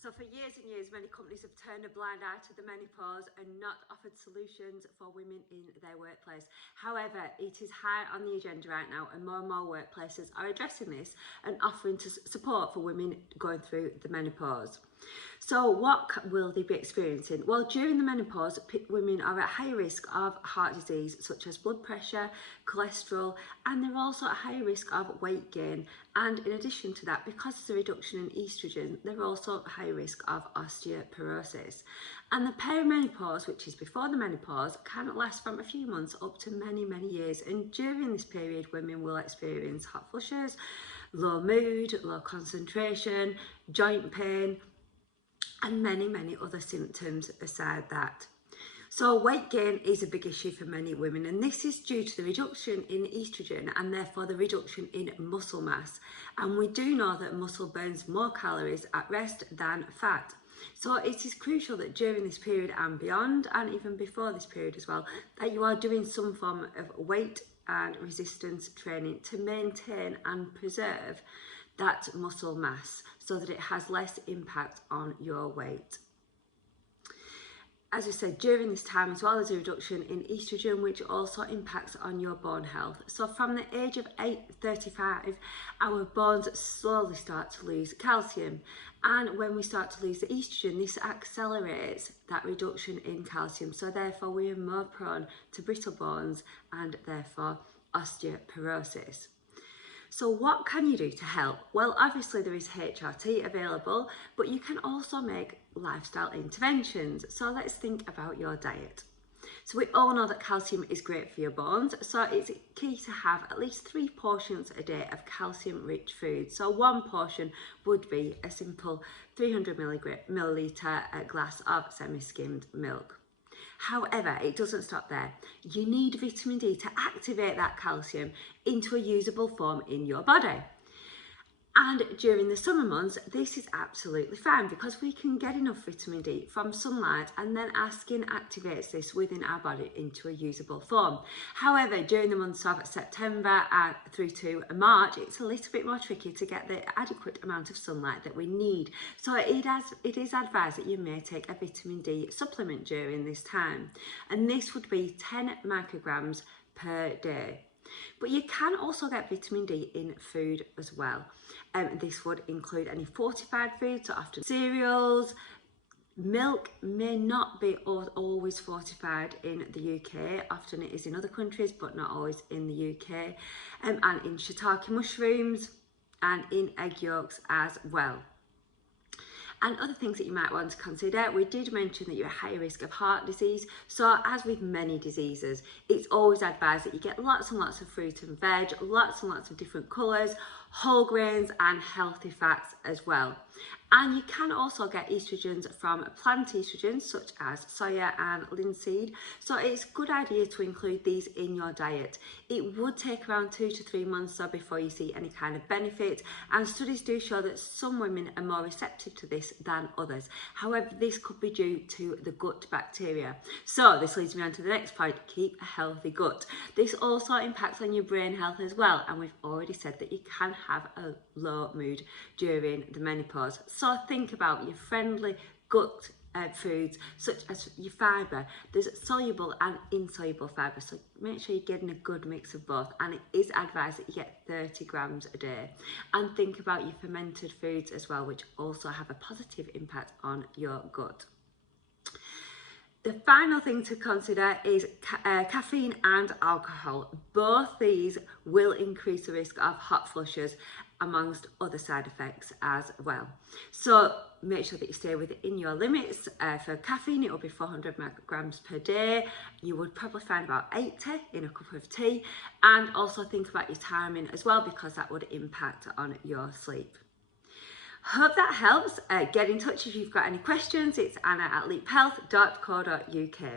So for years and years, many companies have turned a blind eye to the menopause and not offered solutions for women in their workplace. However, it is high on the agenda right now, and more workplaces are addressing this and offering support for women going through the menopause. So what will they be experiencing? Well, during the menopause, women are at high risk of heart disease such as blood pressure, cholesterol, and they're also at high risk of weight gain. And in addition to that, because there's a reduction in estrogen, they're also at high risk of osteoporosis. And the perimenopause, which is before the menopause, can last from a few months up to many, many years. And during this period, women will experience hot flushes, low mood, low concentration, joint pain, and many other symptoms aside that. So weight gain is a big issue for many women, and this is due to the reduction in estrogen and therefore the reduction in muscle mass. And we do know that muscle burns more calories at rest than fat. So it is crucial that during this period and beyond, and even before this period as well, that you are doing some form of weight and resistance training to maintain and preserve that muscle mass so that it has less impact on your weight. As I said, during this time as well, there's a reduction in estrogen, which also impacts on your bone health. So from the age of 35, our bones slowly start to lose calcium. And when we start to lose the estrogen, this accelerates that reduction in calcium. So therefore, we are more prone to brittle bones and therefore osteoporosis. So what can you do to help? Well, obviously there is HRT available, but you can also make lifestyle interventions. So let's think about your diet. So we all know that calcium is great for your bones, so it's key to have at least 3 portions a day of calcium-rich food. So one portion would be a simple 300 milliliter glass of semi-skimmed milk. However, it doesn't stop there. You need vitamin D to activate that calcium into a usable form in your body. And during the summer months, this is absolutely fine because we can get enough vitamin D from sunlight, and then our skin activates this within our body into a usable form. However, during the months of September through to March, it's a little bit more tricky to get the adequate amount of sunlight that we need. So it is advised that you may take a vitamin D supplement during this time. And this would be 10 micrograms per day. But you can also get vitamin D in food as well. This would include any fortified foods, so often cereals. Milk may not be always fortified in the UK. Often it is in other countries, but not always in the UK. And in shiitake mushrooms and in egg yolks as well. And other things that you might want to consider, we did mention that you're at high risk of heart disease. So as with many diseases, it's always advised that you get lots and lots of fruit and veg, lots and lots of different colours, whole grains and healthy fats as well. And you can also get estrogens from plant estrogens such as soya and linseed. So it's a good idea to include these in your diet. It would take around 2 to 3 months though before you see any kind of benefit. And studies do show that some women are more receptive to this than others. However, this could be due to the gut bacteria. So this leads me on to the next point, keep a healthy gut. This also impacts on your brain health as well. And we've already said that you can have a low mood during the menopause. So think about your friendly gut foods such as your fibre. There's soluble and insoluble fibre, so make sure you're getting a good mix of both, and it is advised that you get 30 grams a day. And think about your fermented foods as well, which also have a positive impact on your gut. The final thing to consider is caffeine and alcohol. Both these will increase the risk of hot flushes amongst other side effects as well. So make sure that you stay within your limits. For caffeine, it will be 400 micrograms per day. You would probably find about 80 in a cup of tea. And also think about your timing as well, because that would impact on your sleep. Hope that helps. Get in touch if you've got any questions. It's Anna at leaphealth.co.uk.